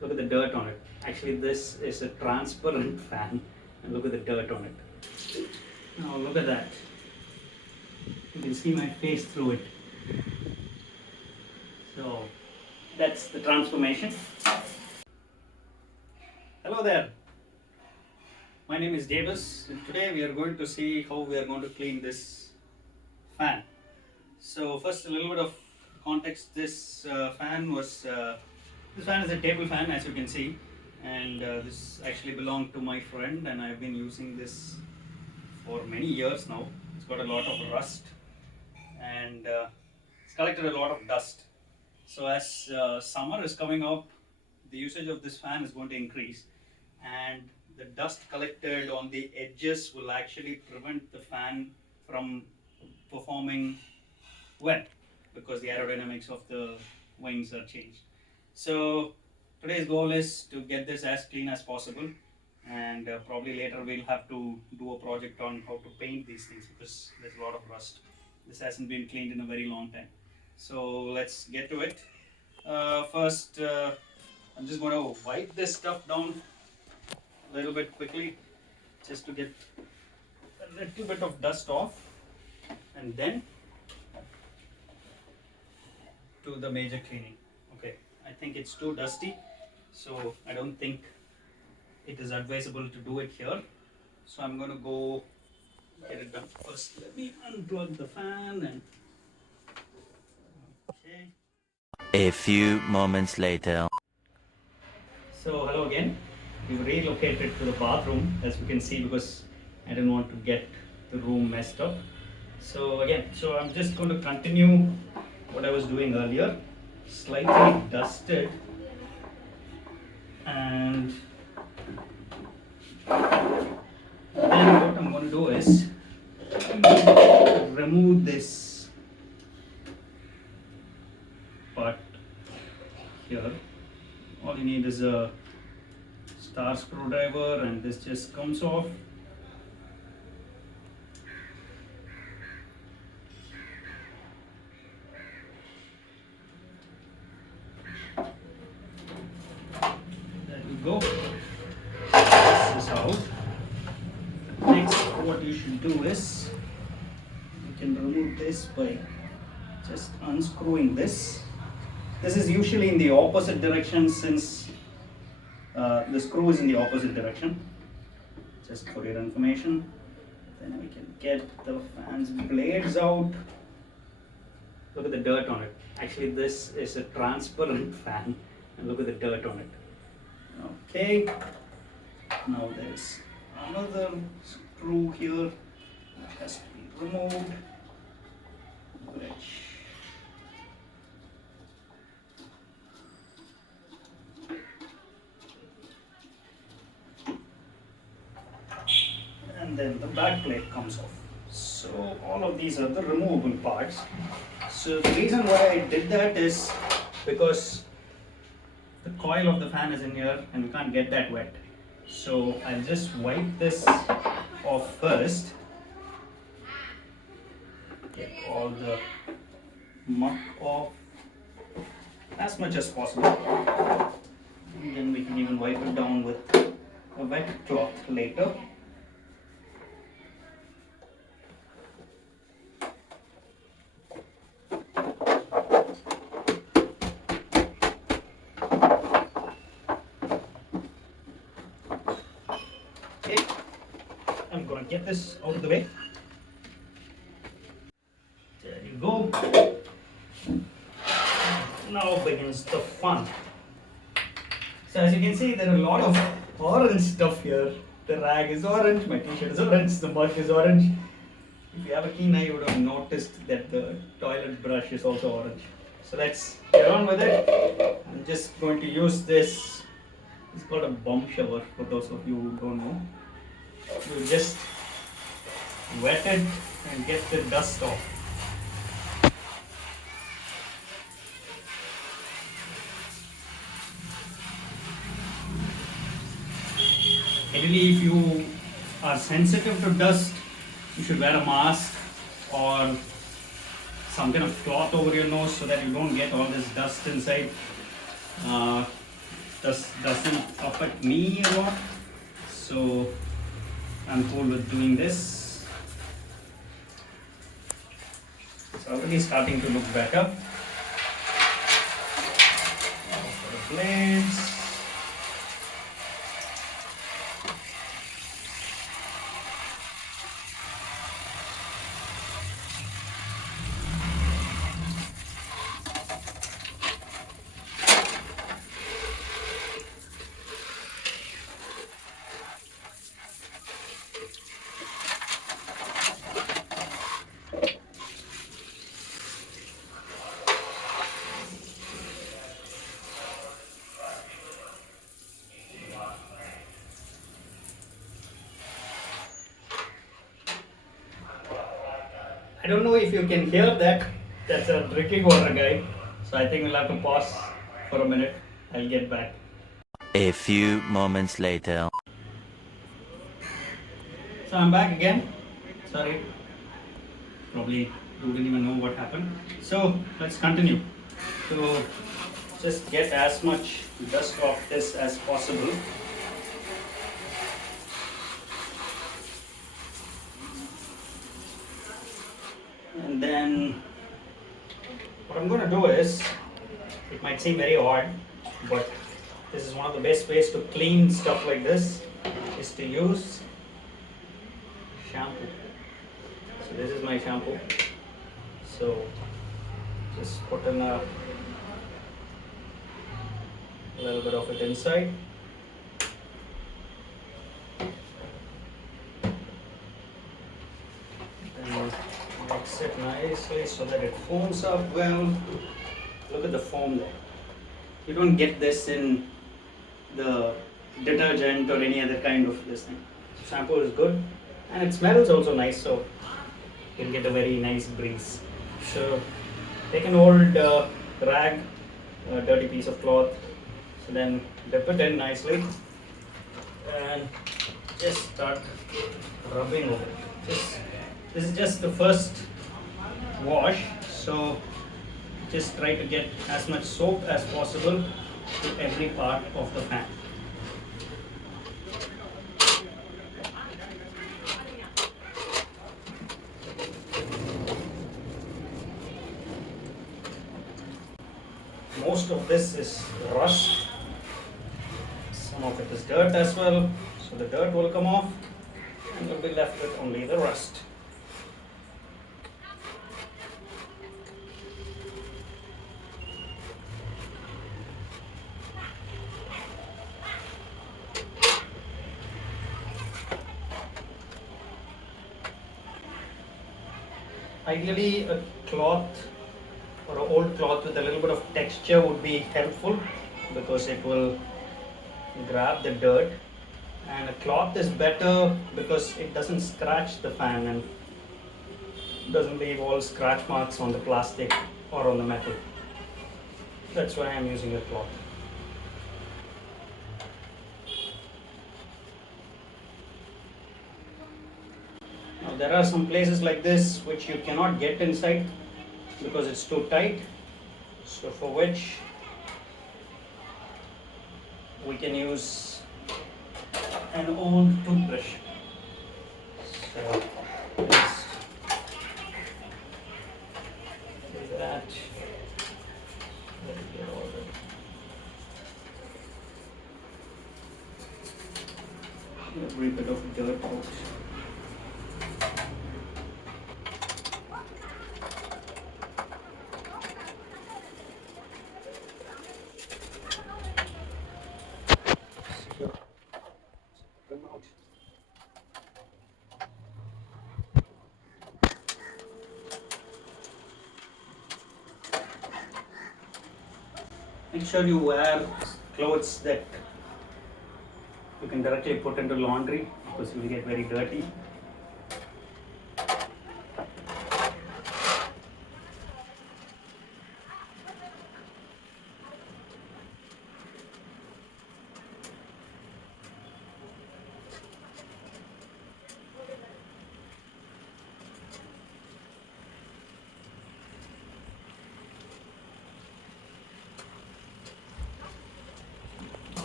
Look at the dirt on it. Actually, this is a transparent fan, and look at the dirt on it. Now look at that. You can see my face through it. So that's the transformation. Hello there. My name is Davis, and today we are going to see how we are going to clean this fan. So first, a little bit of context. This fan is a table fan, as you can see, and this actually belonged to my friend, and I've been using this for many years now. It's got a lot of rust, and it's collected a lot of dust. So as summer is coming up, the usage of this fan is going to increase, and the dust collected on the edges will actually prevent the fan from performing well, because the aerodynamics of the wings are changed. So today's goal is to get this as clean as possible, and probably later we'll have to do a project on how to paint these things, because there's a lot of rust. This hasn't been cleaned in a very long time. So let's get to it. First, I'm just going to wipe this stuff down a little bit quickly, just to get a little bit of dust off, and then to the major cleaning. Okay, I think it's too dusty, so I don't think it is advisable to do it here. So I'm going to go get it done first. Let me unplug the fan and okay. A few moments later. So hello again. We've relocated to the bathroom, as you can see, because I didn't want to get the room messed up. So I'm just going to continue what I was doing earlier. Slightly dusted, and then what I'm going to do is remove this part here. All you need is a star screwdriver, and this just comes off. There you go. This is out. Next, what you should do is you can remove this by just unscrewing this. This is usually in the opposite direction, since the screw is in the opposite direction. Just for your information. Then we can get the fan's blades out. Look at the dirt on it. Actually, this is a transparent fan, and look at the dirt on it. Okay. Now there's another screw here that has to be removed, which and then the back plate comes off. So all of these are the removable parts. So the reason why I did that is because the coil of the fan is in here and we can't get that wet. So I'll just wipe this off first, get all the muck off as much as possible, and then we can even wipe it down with a wet cloth later. Okay, I'm going to get this out of the way. There you go. Now begins the fun. So as you can see, there are a lot of orange stuff here. The rag is orange, my t-shirt is orange, the mug is orange. If you have a keen eye, you would have noticed that the toilet brush is also orange. So let's get on with it. I'm just going to use this. It's called a bomb shower, for those of you who don't know. You just wet it and get the dust off. Ideally, if you are sensitive to dust, you should wear a mask or some kind of cloth over your nose so that you don't get all this dust inside. doesn't affect me a lot, so I'm cool with doing this. It's already starting to look better. For the blades. I don't know if you can hear that. That's a drinking water guy. So I think we'll have to pause for a minute. I'll get back. A few moments later. So I'm back again. Sorry. Probably you didn't even know what happened. So let's continue. So just get as much dust off this as possible. And then what I'm going to do is, it might seem very odd, but this is one of the best ways to clean stuff like this, is to use shampoo. So this is my shampoo. So just put in a little bit of it inside. And mix it nicely so that it foams up well. Look at the foam there. You don't get this in the detergent or any other kind of this thing. Shampoo is good and it smells also nice, so you'll get a very nice breeze. So take an old rag, a dirty piece of cloth, so then dip it in nicely and just start rubbing over it. This is just the first wash, so just try to get as much soap as possible to every part of the fan. Most of this is rust, some of it is dirt as well, so the dirt will come off and you'll be left with only the rust. Ideally, a cloth or an old cloth with a little bit of texture would be helpful because it will grab the dirt, and a cloth is better because it doesn't scratch the fan and doesn't leave all scratch marks on the plastic or on the metal. That's why I'm using a cloth. Now there are some places like this which you cannot get inside because it's too tight, so for which we can use an old toothbrush. So let's do that. Let's get all every bit of dirt out. Make sure you wear clothes that you can directly put into laundry because you will get very dirty.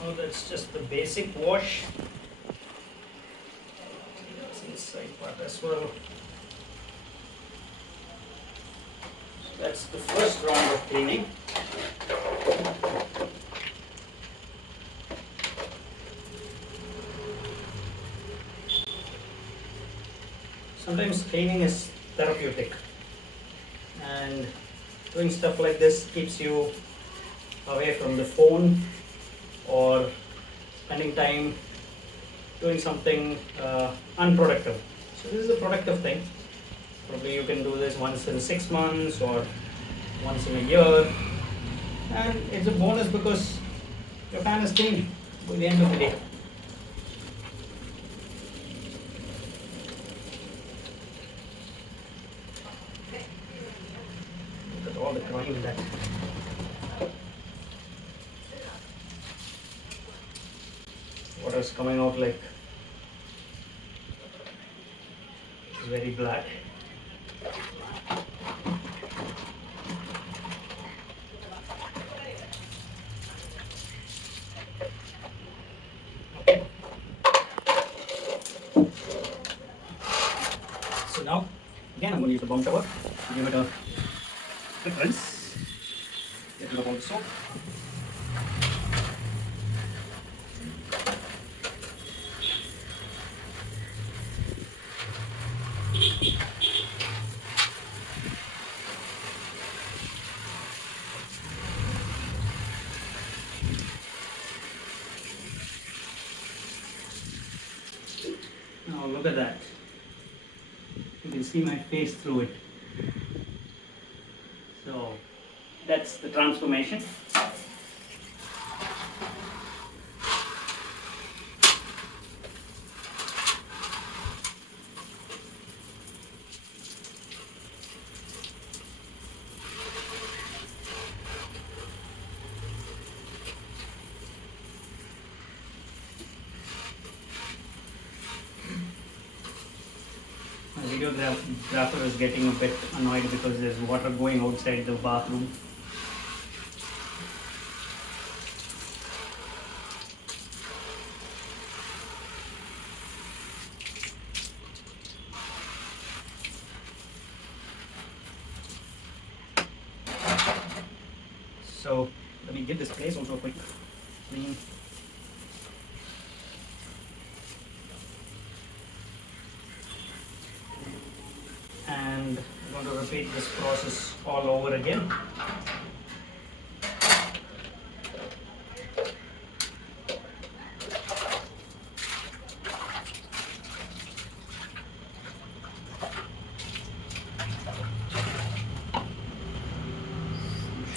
So that's just the basic wash. That's the inside part as well. So that's the first round of cleaning. Sometimes cleaning is therapeutic, and doing stuff like this keeps you away from the phone or spending time doing something unproductive. So this is a productive thing. Probably you can do this once in 6 months or once in a year, and it's a bonus because your fan is clean by the end of the day. Look at all the grime that water is coming out like it's very black. So now again I'm going to use the bomb towel to give it a quick rinse. Get rid of all the soap. Now look at that. You can see my face through it. So that's the transformation. My videographer is getting a bit annoyed because there's water going outside the bathroom. So let me give this place also a quick clean. And I'm going to repeat this process all over again.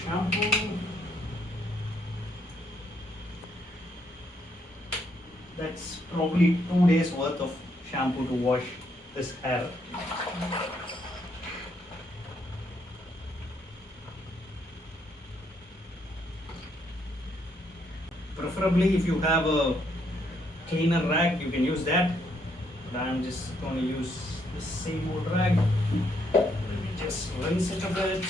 Shampoo. That's probably 2 days worth of shampoo to wash this hair. Preferably if you have a cleaner rag, you can use that. But I'm just going to use the same old rag. Let me just rinse it a bit.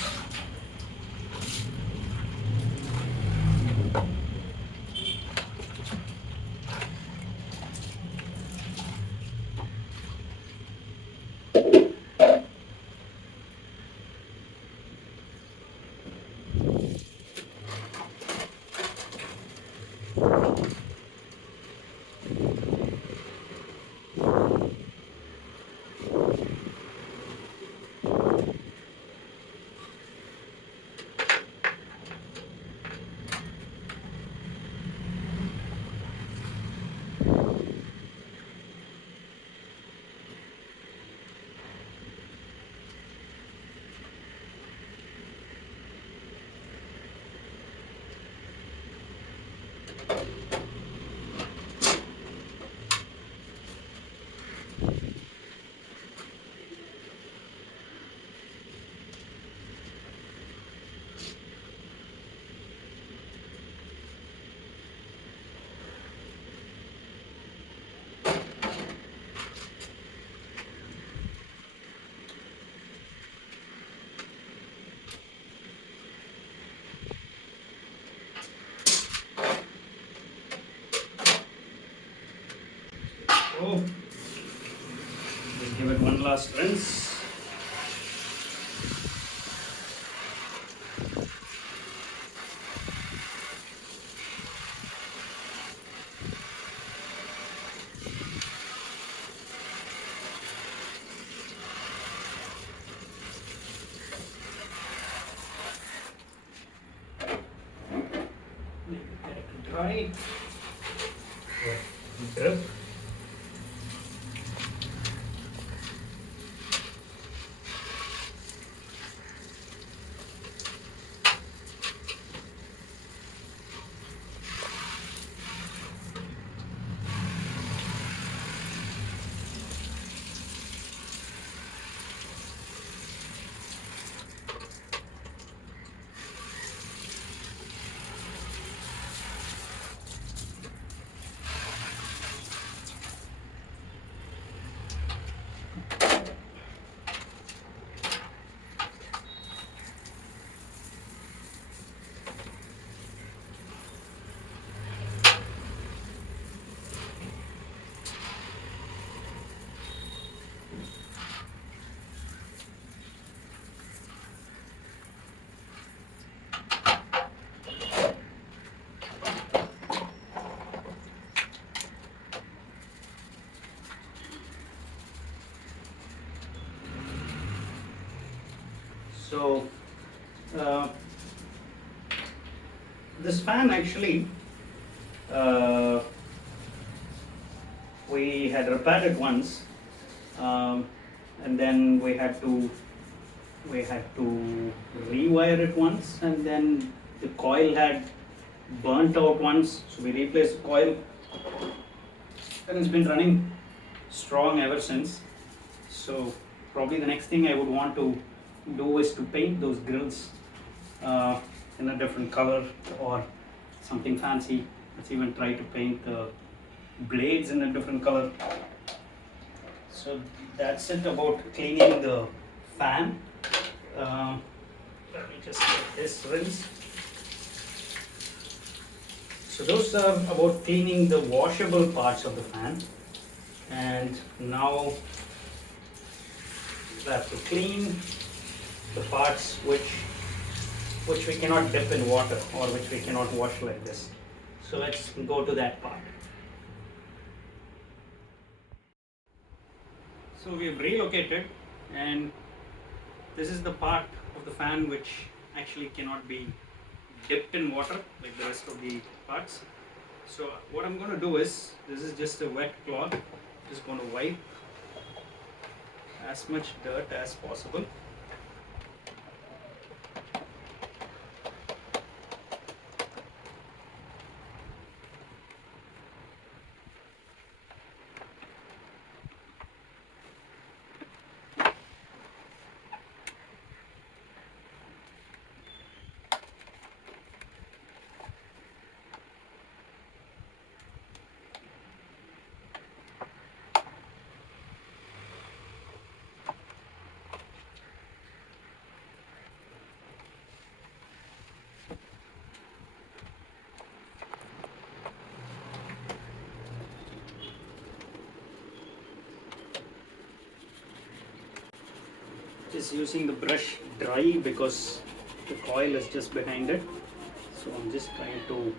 So just give it one last rinse. Let it dry. Drip. So this fan actually uh, we had repaired it once, and then we had to rewire it once, and then the coil had burnt out once, so we replaced the coil, and it's been running strong ever since. So probably the next thing I would want to do is to paint those grills in a different color or something fancy. Let's even try to paint the blades in a different color. So that's it about cleaning the fan. Let me just get this rinse. So those are about cleaning the washable parts of the fan, and now we have to clean the parts which we cannot dip in water or which we cannot wash like this. So let's go to that part. So we have relocated, and this is the part of the fan which actually cannot be dipped in water like the rest of the parts. So what I'm going to do is, this is just a wet cloth, just going to wipe as much dirt as possible. Just using the brush dry because the coil is just behind it. So I'm just trying to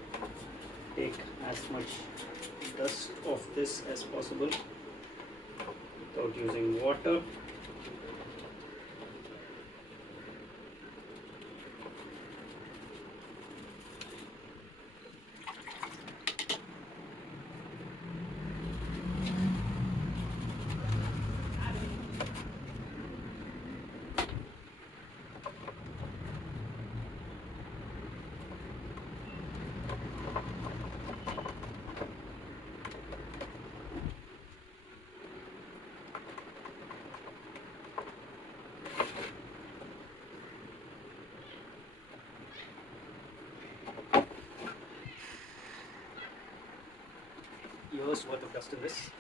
take as much dust of this as possible without using water. Years worth of dust in this.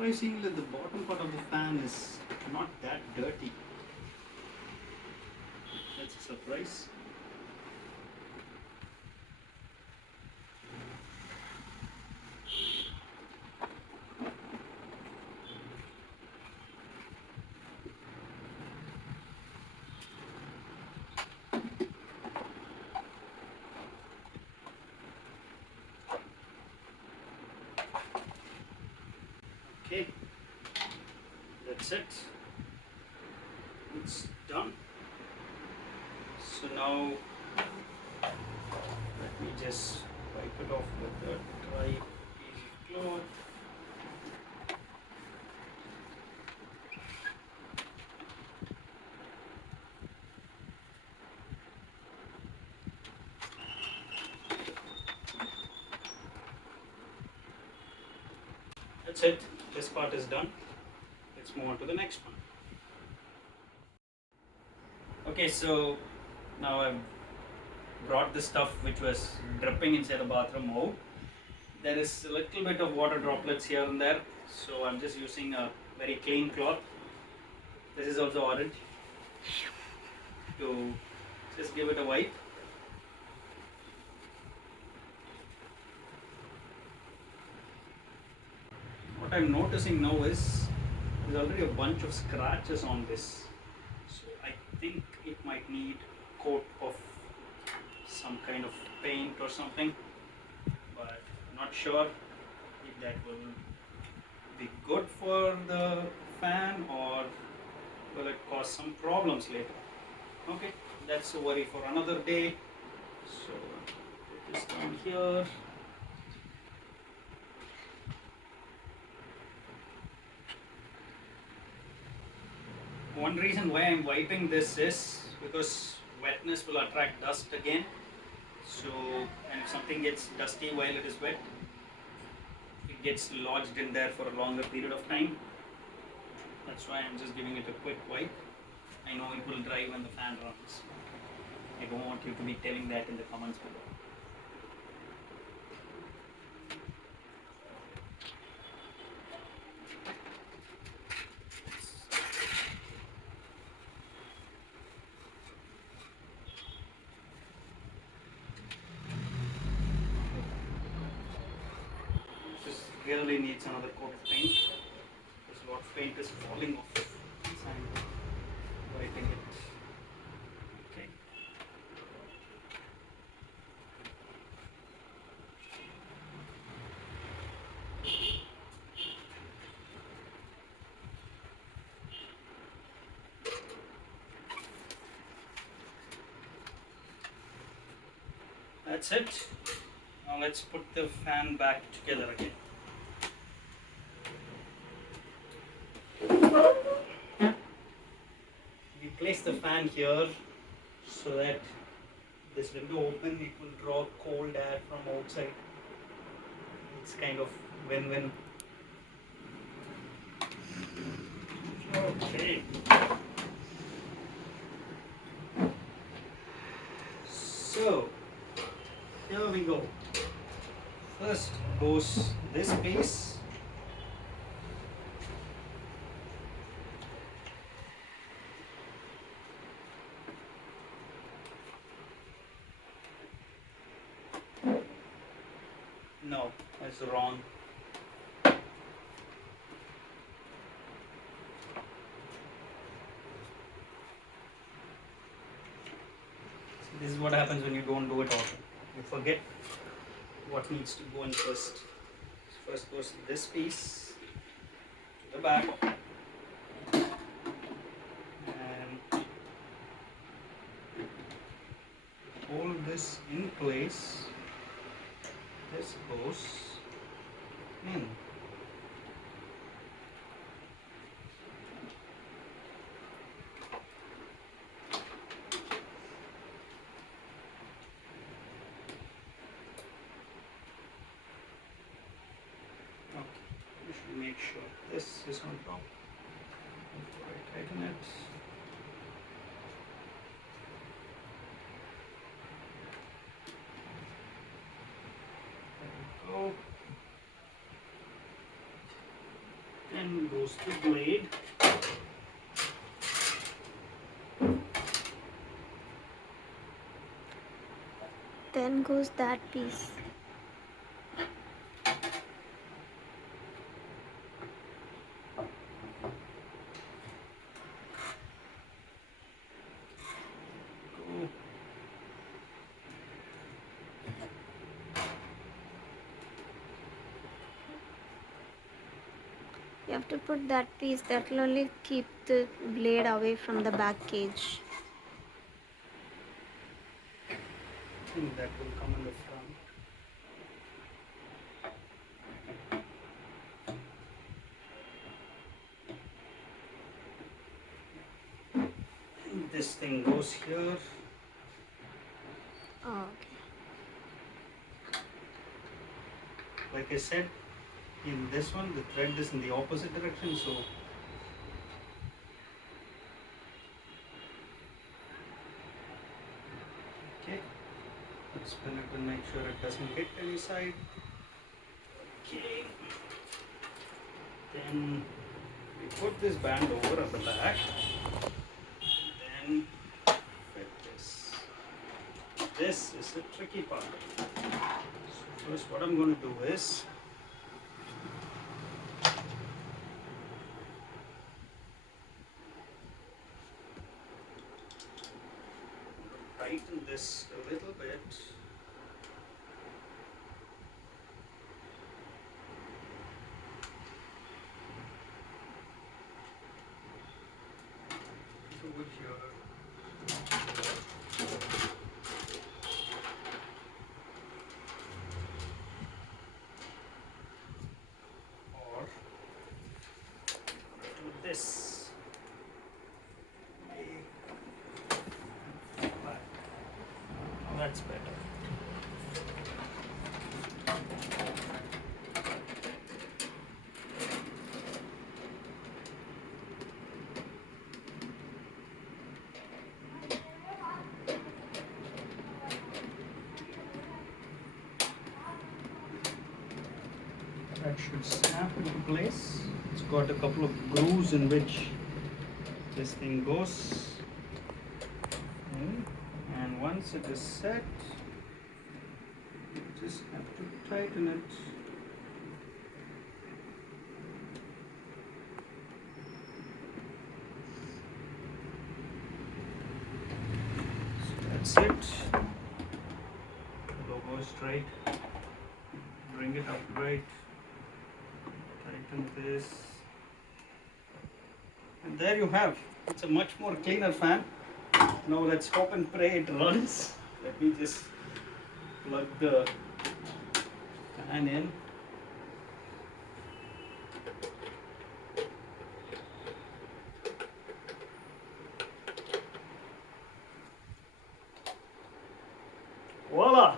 Surprisingly, the bottom part of the fan is not that dirty. That's a surprise. Okay, that's it. It's done. So now let me just wipe it off with a dry piece of cloth. That's it. This part is done. Let's move on to the next one. Okay, so now I've brought the stuff which was dripping inside the bathroom out. There is a little bit of water droplets here and there, so I'm just using a very clean cloth. This is also orange, to just give it a wipe. What I'm noticing now is there's already a bunch of scratches on this, so I think it might need a coat of some kind of paint or something, but not sure if that will be good for the fan or will it cause some problems later. Okay, that's a worry for another day. So put this down here. One reason why I'm wiping this is because wetness will attract dust again. So, and if something gets dusty while it is wet, it gets lodged in there for a longer period of time. That's why I'm just giving it a quick wipe. I know it will dry when the fan runs. I don't want you to be telling that in the comments below. This really needs another coat of paint. Because a lot of paint is falling off as I'm wiping it. Okay. That's it. Now let's put the fan back together again. We place the fan here so that this window open, it will draw cold air from outside. It's kind of win-win. Okay. So here we go. First goes this piece. No, that's wrong. This is what happens when you don't do it often. You forget what needs to go in first. First goes this piece to the back, and hold this in place. This goes in. We should make sure this is on top before I tighten it. There we go. goes the blade. Then goes that piece. Go. You have to put that piece. That will only keep the blade away from the back cage. I think that will come in the front. And this thing goes here. Oh, okay. Like I said, in this one the thread is in the opposite direction, so okay, let's spin it and make sure it doesn't hit any side. Okay, then we put this band over at the back, then fit this. This is the tricky part. So first what I'm going to do is tighten this a little bit. Over here. Or do this. That's better. That should snap into place. It's got a couple of grooves in which this thing goes. And once it is set, you just have to tighten it. So that's it. The logo is straight. Bring it upright. Tighten this. And there you have. It's a much more cleaner fan. Now let's hope and pray it runs. Let me just plug the fan in. Voila!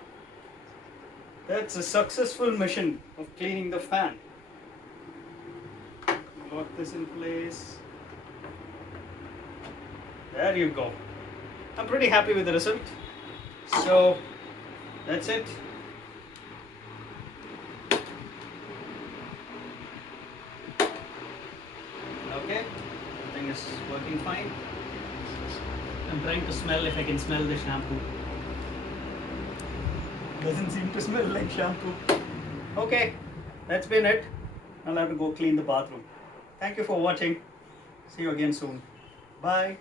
That's a successful mission of cleaning the fan. Lock this in place. There you go. I'm pretty happy with the result. So that's it. Okay, everything is working fine. I'm trying to smell if I can smell the shampoo. Doesn't seem to smell like shampoo. Okay, that's been it. I'll have to go clean the bathroom. Thank you for watching. See you again soon. Bye.